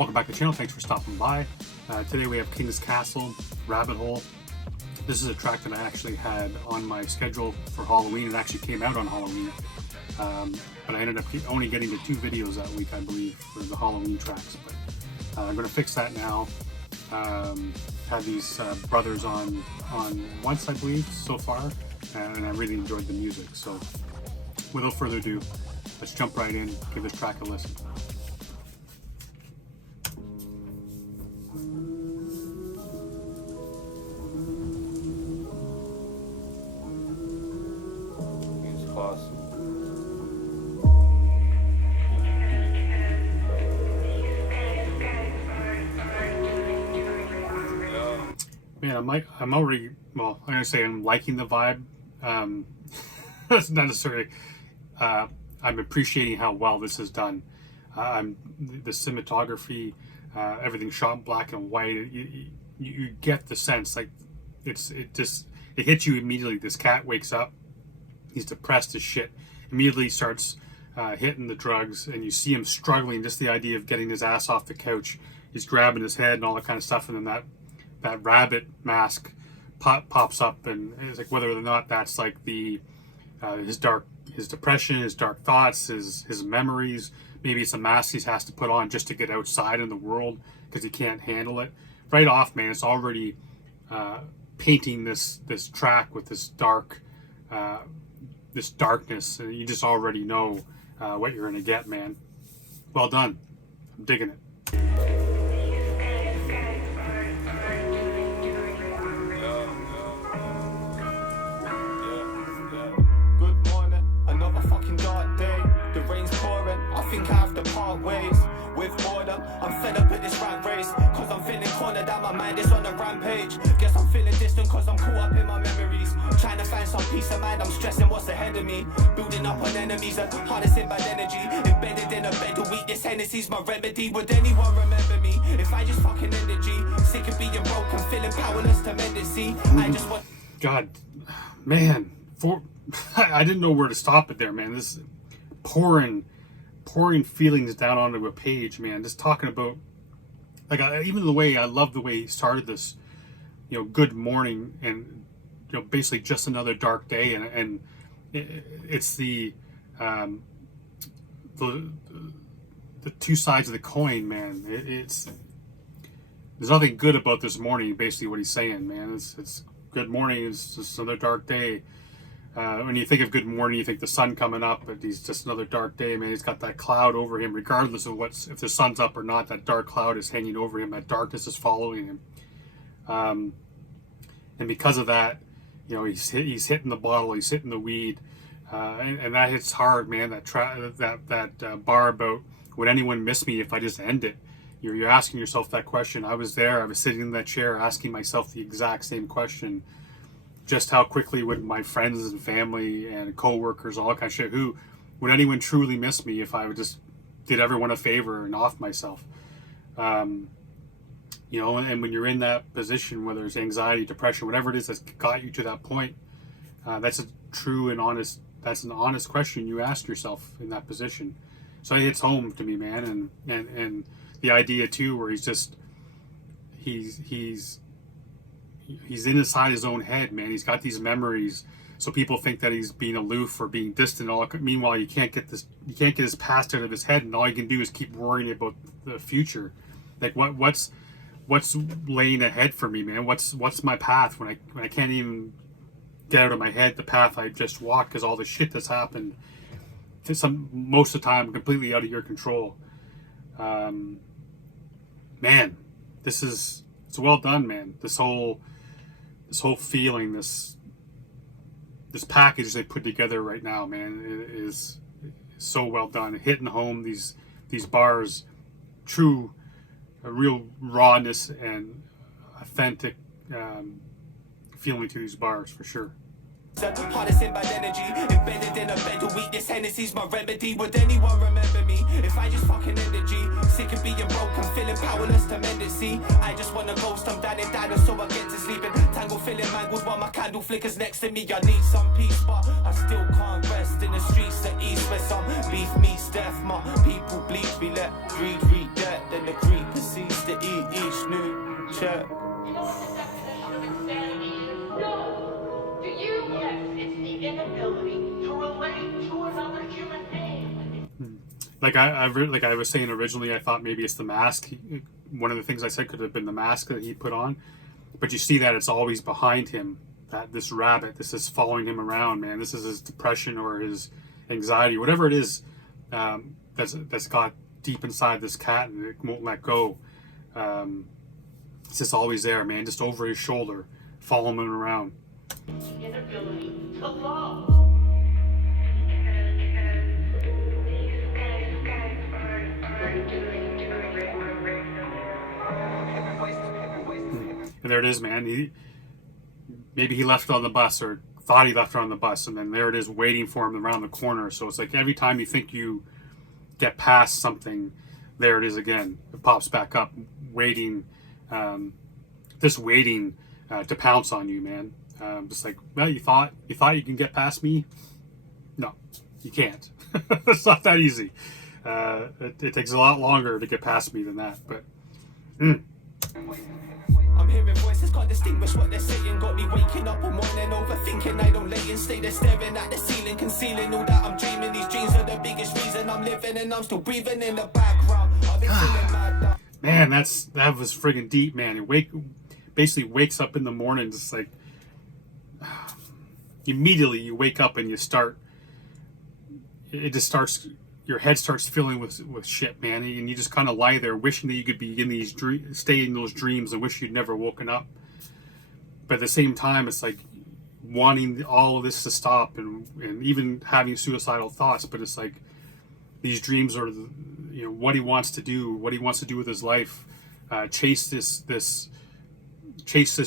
Welcome back to the channel. Thanks for stopping by. Today we have Kings Cvstle, Rabbit Hole. This is a track that I actually had on my schedule for Halloween. It actually came out on Halloween, but I ended up only getting to 2 videos that week, I believe, for the Halloween tracks. But I'm going to fix that now. Had these brothers on once, I believe, so far, and I really enjoyed the music. So without further ado, let's jump right in, give this track a listen. Man, I'm already, well, I'm gonna say I'm liking the vibe. That's not necessarily, I'm appreciating how well this is done. The cinematography, everything shot in black and white. You get the sense, like it hits you immediately. This cat wakes up, he's depressed as shit, immediately starts hitting the drugs, and you see him struggling. Just the idea of getting his ass off the couch, he's grabbing his head and all that kind of stuff, and then that rabbit mask pops up, and it's like whether or not that's like the his depression, his dark thoughts, his memories. Maybe it's a mask he has to put on just to get outside in the world because he can't handle it. Right off, man, it's already painting this track with this darkness, and you just already know what you're gonna get, man. Well done. I'm digging it. I think I have to part ways with order. I'm fed up at this rat race, cause I'm feeling cornered out, my mind is on a rampage. Guess I'm feeling distant cause I'm caught up in my memories. Trying to find some peace of mind, I'm stressing what's ahead of me. Building up on enemies and harnessing bad energy. Embedded in a bed to eat this Hennessy's my remedy. Would anyone remember me if I just fucking energy? Sick of being broken, feeling powerless to mend it, see? I just want... God, man, I didn't know where to stop it there, man. This pouring feelings down onto a page, man. Just talking about, like, even the way, I love the way he started this, good morning, and basically just another dark day, and it's the two sides of the coin, man. There's nothing good about this morning, basically what he's saying, man. It's good morning, it's just another dark day. When you think of good morning, you think the sun coming up, but he's just another dark day, man. He's got that cloud over him, regardless of if the sun's up or not. That dark cloud is hanging over him. That darkness is following him, and because of that, he's hitting the bottle, he's hitting the weed, and that hits hard, man. That bar about, would anyone miss me if I just end it? You're asking yourself that question. I was there. I was sitting in that chair, asking myself the exact same question. Just how quickly would my friends and family and co-workers, all that kind of shit, who would anyone truly miss me if I would just did everyone a favor and off myself? And when you're in that position, whether it's anxiety, depression, whatever it is that's got you to that point, that's a true and an honest question you ask yourself in that position. So it hits home to me, man, and the idea too, where he's inside his own head, man. He's got these memories, so people think that he's being aloof or being distant. Meanwhile, you can't get his past out of his head, and all you can do is keep worrying about the future. Like what's laying ahead for me, man? What's my path when I can't even get out of my head the path I just walked, because all the shit that's happened, most of the time, completely out of your control. Man, it's well done, man. This whole feeling, this package they put together right now, man, is so well done. Hitting home these bars, true, real rawness and authentic feeling to these bars, for sure. Harnessing bad energy, embedded in a bed to eat this Hennessy's my remedy. Would anyone remember me if I just fucking energy? Sick of being broken, feeling powerless to mend it, see? I just wanna ghost, I'm down and down, so I get to sleep and tangled, feeling mangled while my candle flickers next to me. I need some peace, but I still can't rest in the streets of East where some beef meets death. My people bleed, we let greed read debt. Then the greed proceeds to eat each new check. You know what the definition of insanity is? No. Do you? Yes, it's the inability to relate to another human being. Like I was saying originally, I thought maybe it's the mask. One of the things I said could have been the mask that he put on, but you see that it's always behind him. That this rabbit, this is following him around, man. This is his depression or his anxiety, whatever it is, that's got deep inside this cat and it won't let go. It's just always there, man, just over his shoulder, following him around. The inability to love. And there it is, man. Maybe he left it on the bus or thought he left it on the bus, and then there it is waiting for him around the corner. So it's like every time you think you get past something, there it is again. It pops back up, waiting, waiting to pounce on you, man. Just like, well, you thought you can get past me? No, you can't. It's not that easy. It takes a lot longer to get past me than that, but. I'm hearing voices, can't distinguish what they're saying. Got me waking up all morning, overthinking. I don't lay and stay there staring at the ceiling, concealing all that I'm dreaming. These dreams are the biggest reason I'm living, and I'm still breathing in the background. I've been feeling mad down. Man, that was friggin' deep, man. It basically wakes up in the morning, just like immediately you wake up and you start. It just starts. Your head starts filling with shit, man, and you just kind of lie there wishing that you could be in these stay in those dreams and wish you'd never woken up. But at the same time, it's like wanting all of this to stop and even having suicidal thoughts. But it's like these dreams are, what he wants to do, what he wants to do with his life. Chase this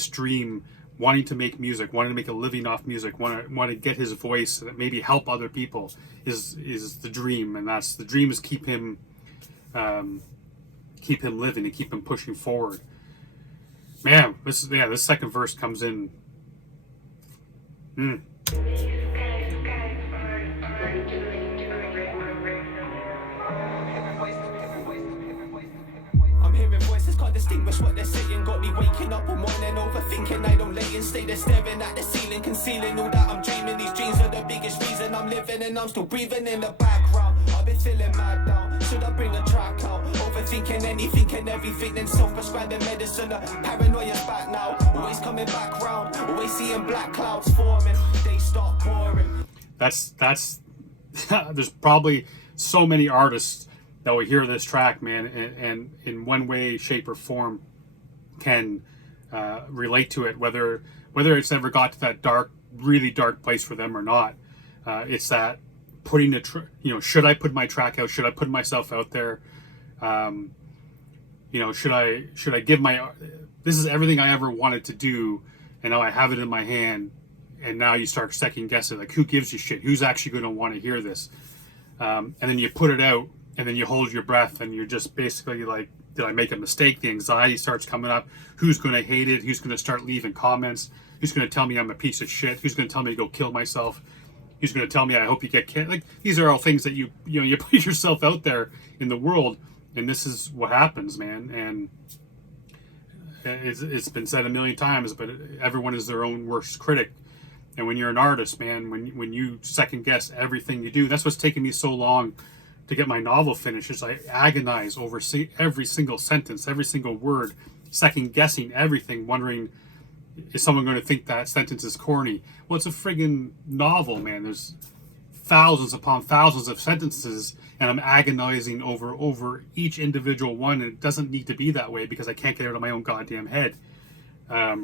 dream, wanting to make music, wanting to make a living off music, want to get his voice and maybe help other people is the dream, and that's the dream is keep him living and keep him pushing forward. Man, this second verse comes in. I'm hearing voices, can't distinguish what they're saying. Got me waking up all morning, overthinking. I don't lay and stay there staring at the ceiling, concealing all that I'm dreaming. These dreams are the biggest reason I'm living, and I'm still breathing in the background. I've been feeling mad down. Should I bring a track out? Overthinking anything and everything, then self-prescribing medicine. Paranoia's back now, always coming back round. Always seeing black clouds forming. They start pouring. That's there's probably so many artists that will hear this track, man, and in one way, shape, or form can relate to it, whether it's ever got to that really dark place for them or not. It's that putting should I put my track out? Should I put myself out there? Should I give this is everything I ever wanted to do, and now I have it in my hand, and now you start second guessing, like, who gives you shit? Who's actually going to want to hear this? And then you put it out, and then you hold your breath, and you're just basically like, did I make a mistake? The anxiety starts coming up. Who's going to hate it? Who's going to start leaving comments? Who's going to tell me I'm a piece of shit? Who's going to tell me to go kill myself? Who's going to tell me I hope you get killed? Like, these are all things that you put yourself out there in the world, and this is what happens, man. And it's been said a million times, but everyone is their own worst critic. And when you're an artist, man, when you second guess everything you do, that's what's taken me so long to get my novel finished. Is I agonize over every single sentence, every single word, second guessing everything, wondering, is someone going to think that sentence is corny? Well, it's a friggin' novel, man. There's thousands upon thousands of sentences, and I'm agonizing over each individual one, and it doesn't need to be that way because I can't get it out of my own goddamn head. But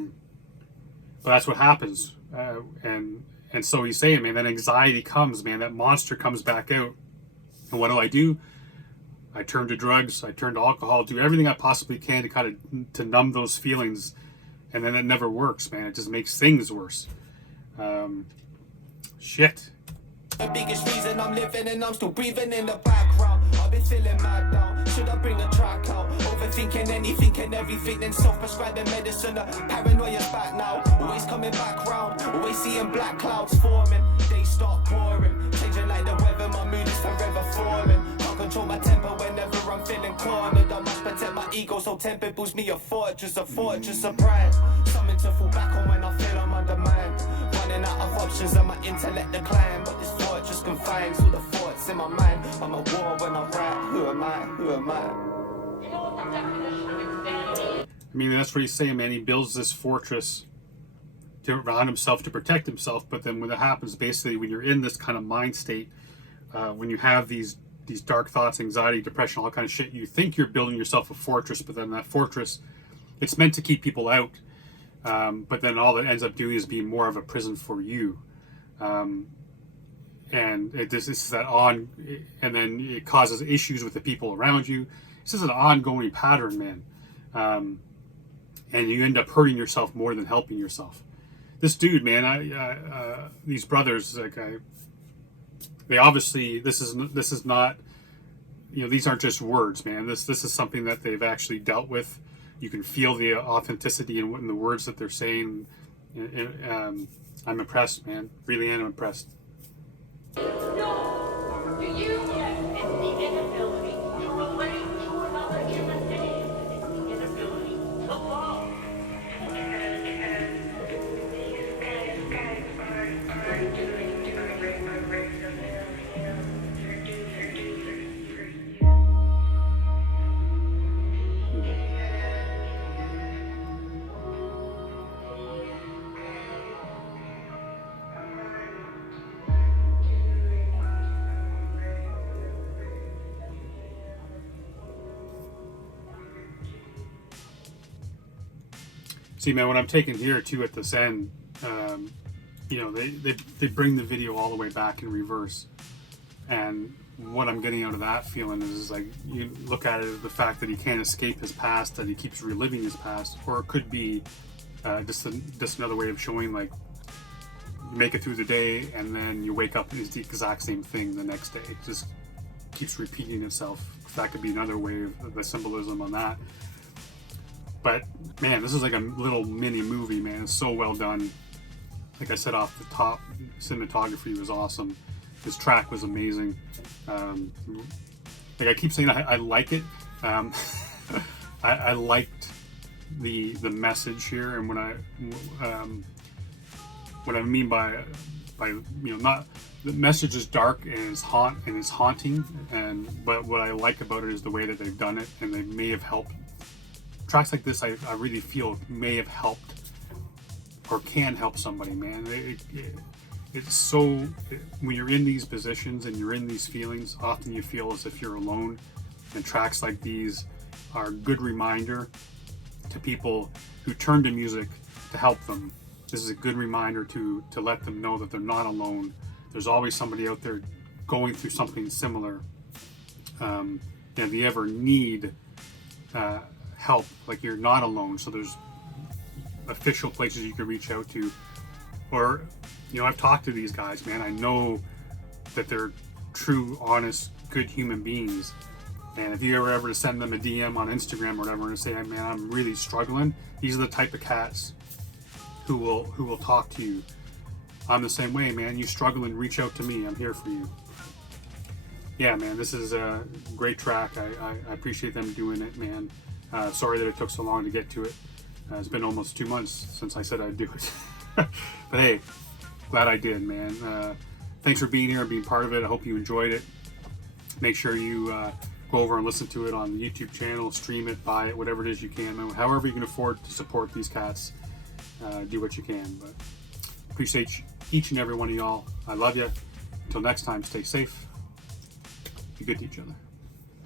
that's what happens. And so he's saying, man, that anxiety comes, man, that monster comes back out. And what do? I turn to drugs, I turn to alcohol, do everything I possibly can to kind of to numb those feelings, and then it never works, man. It just makes things worse. Shit. The biggest reason I'm living, and I'm still breathing in the background. I've been feeling mad down. Should I bring a track out? Overthinking anything and everything, then self-prescribing medicine. Paranoia's back now, always coming back round. Always seeing black clouds forming. They start pouring, changing like the weather. My mood is cornered. I must protect my ego, so temper builds me a fortress of pride. Something to fall back on when I feel I'm undermined. Running out of options and my intellect decline. But this fortress confines all the thoughts in my mind. I'm at war when I write. Who am I? Who am I? You know what the definition of insanity is? I mean, that's what he's saying, man. He builds this fortress around himself to protect himself, but then when it happens, basically, when you're in this kind of mind state, when you have these dark thoughts, anxiety, depression, all that kind of shit, you think you're building yourself a fortress, but then that fortress, it's meant to keep people out, but then all it ends up doing is being more of a prison for you. And this is that and then it causes issues with the people around you. This is an ongoing pattern, man. And you end up hurting yourself more than helping yourself. This dude, man, these brothers, like, they obviously, this is not, you know, these aren't just words, man. This is something that they've actually dealt with. You can feel the authenticity in the words that they're saying. I'm impressed, man. Really am impressed. No. Do you? Yes. It's the inability to relate to another human being. It's the inability to love. See, man, what I'm taking here too at this end, you know, they bring the video all the way back in reverse, and what I'm getting out of that feeling is like, you look at it as the fact that he can't escape his past, that he keeps reliving his past, or it could be just another way of showing, like, you make it through the day and then you wake up and it's the exact same thing the next day. It just keeps repeating itself. That could be another way of the symbolism on that. But man, this is like a little mini movie, man. It's so well done. Like I said off the top, cinematography was awesome. This track was amazing. Like I keep saying, I like it. I liked the message here, and what I mean by you know, not the message is dark and is haunting, but what I like about it is the way that they've done it, and they may have helped. Tracks like this, I really feel may have helped or can help somebody, man. It's so, when you're in these positions and you're in these feelings, often you feel as if you're alone, and tracks like these are a good reminder to people who turn to music to help them. This is a good reminder to let them know that they're not alone. There's always somebody out there going through something similar. And if you ever need help, like, you're not alone. So there's official places you can reach out to, or, you know, I've talked to these guys, man. I know that they're true, honest, good human beings. And if you ever send them a DM on Instagram or whatever and say, hey, man, I'm really struggling, these are the type of cats who will talk to you. I'm the same way, man. You struggling, reach out to me. I'm here for you. Yeah, man, this is a great track. I appreciate them doing it, man. Sorry that it took so long to get to it. It's been almost 2 months since I said I'd do it. But hey, glad I did, man. Thanks for being here and being part of it. I hope you enjoyed it. Make sure you go over and listen to it on the YouTube channel, stream it, buy it, whatever it is you can. However you can afford to support these cats, do what you can. But appreciate each and every one of y'all. I love you. Until next time, stay safe. Be good to each other.